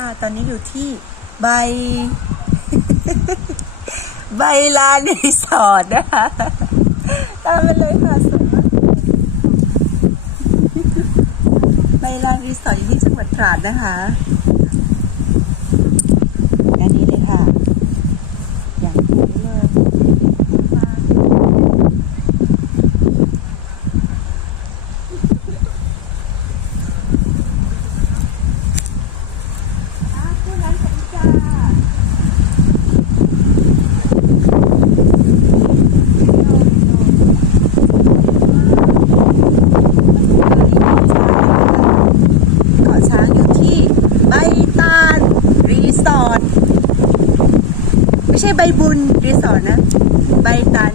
่ะตอนนี้อยู่ที่ใบ ใบลานรีสอร์ทนะคะ ตามไปเลยค่ะสวยมากใบลานรีสอร์ทอยู่ที่จังหวัดตราดนะคะอันนี้เลยค่ะ อย่างสวยเลยอะผู้นั้นสวัสดีจ้า เกาะช้างอยู่ที่ใบตาลรีสอร์ท ไม่ใช่ใบบุญรีสอร์ทนะ ใบตัน